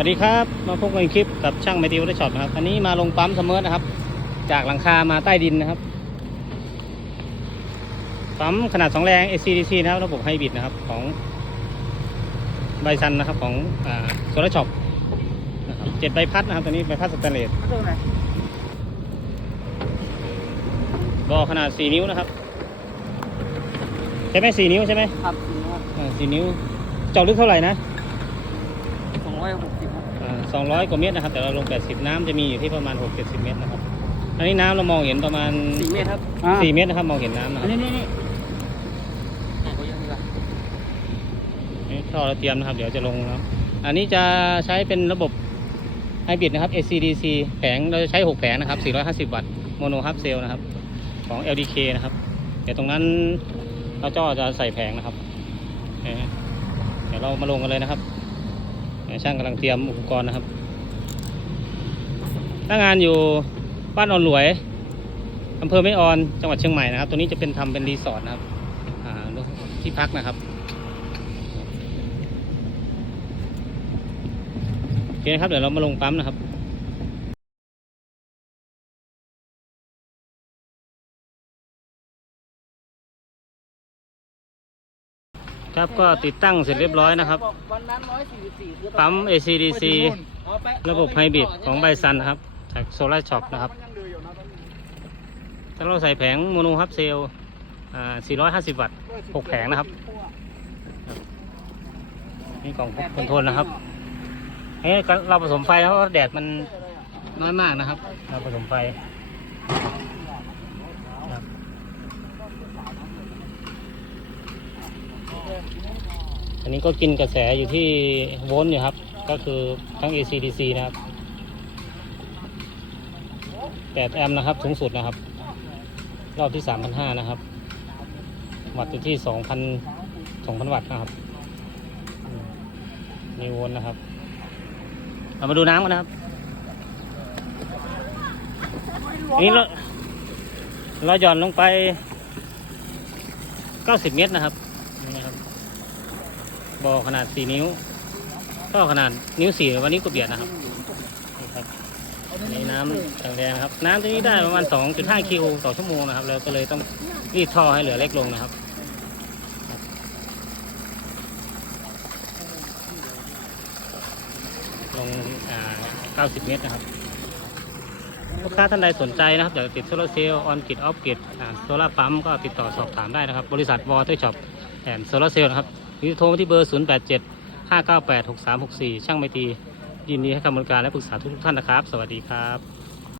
วัสดีครับ มาพบกันอีกคลิปกับช่างไมตรีวอเตอร์ช็อปนะครับ อันนี้มาลงปั๊มเสมอนะครับ จากหลังคามาใต้ดินนะครับ ปั๊มขนาด2แรง ACDC นะครับระบบไฮบริดนะครับของไบซันนะครับของโซลาร์ช็อปนะครับเจ็ดใบพัดนะครับตัวนี้ใบพัดสแตนเลสตรงไหนบอขนาด4นิ้วนะครับ ใช่ไหม4นิ้วใช่ไหมครับถึงครับอ่า4นิ้วเจาะลึกเท่าไหร่นะ สองร้อยหกสิบครับสองร้อยกว่าเมตรนะครับ แต่เราลง 80 น้ำจะมีอยู่ที่ประมาณ 6-70 เมตรนะครับ อันนี้น้ำเรามองเห็นประมาณ สี่เมตรครับ4เมตรนะครับ มองเห็นน้ำนะคอัรับนนี้นี่นี่อะเขาเยอะดีกว่านี่ท่อเราเตรียมนะครับ เดี๋ยวจะลงนะครับอันนี้จะใช้เป็นระบบไฮบริดนะครับ ACDC แผงเราจะใช้ 6 แผงนะครับ 450 วัตต์โมโนฮับเซลนะครับ ของ LDK นะครับ เดี๋ยวตรงนั้นเราจ้อจะใส่แผงนะครับเอ่อเดี๋ยวเรามาลงกันเลยนะครับเดี๋ยว ช่างกำลังเตรียมอุปกรณ์นะครับหน้างานอยู่บ้านออนหลวยอำเภอแม่ออนจังหวัดเชียงใหม่นะครับ ตัวนี้จะเป็นทำเป็นรีสอร์ทนะครับที่พักนะครับโอเคครับเดี๋ยวเรามาลงปั๊มนะครับ ครับก็ติดตั้งเสร็จเรียบร้อยนะครับวันนั้นร้อยสี่สิบสี่คือปั๊ม ACDC ระบบไฮบริดของไบซันนะครับ จากโซลาร์ช็อปนะครับ ถ้าเราใส่แผงโมโนฮับเซลอ450 วัตต์หกแผงนะครับ นี่กล่องคอนโทรลนะครับเอ้ยเราผสมไฟแล้วเพราะแดดมันน้อยมากนะครับ เราผสมไฟครับ อันนี้ก็กินกระแสอยู่ที่โวลต์อยู่ครับ ก็คือทั้ง AC DC นะครับ8แอมป์นะครับสูงสุดนะครับ รอบที่ 3,500 นะครับ วัตต์อยู่ที่ 2,000 2,000 วัตต์นะครับมนี่โวลต์นะครับ เรามาดูน้ำกันนะครับอันนี้เราเราหย่อนลงไป 90 เมตรนะครับนี่นะครับ บ่อขนาด4นิ้วก็ขนาดนิ้ว4วันนี้ก็เบียดนะครับนี่ครับนี่น้ำต่างแดงครับ น้ำตัวนี้ได้ประมาณ 2.5 คิวต่อชั่วโมงนะครับเราก็เลยต้องรีดท่อให้เหลือเล็กลงนะครับลงอ่า90 เมตรนะครับ ลูกค้าท่านใดสนใจนะครับอยากติดโซลาร์เซลล์ออนกิดออฟกิดโซลาปั๊มก็ติดต่อสอบถามได้นะครับ บริษัทวอเตอร์ช็อปแอนโซลาร์เซลล์นะครับ หรือโทรมาที่เบอร์ 087 598 6364 ช่างไมตียินดีให้คำบริการและปรึกษาทุกท่านนะครับ สวัสดีครับ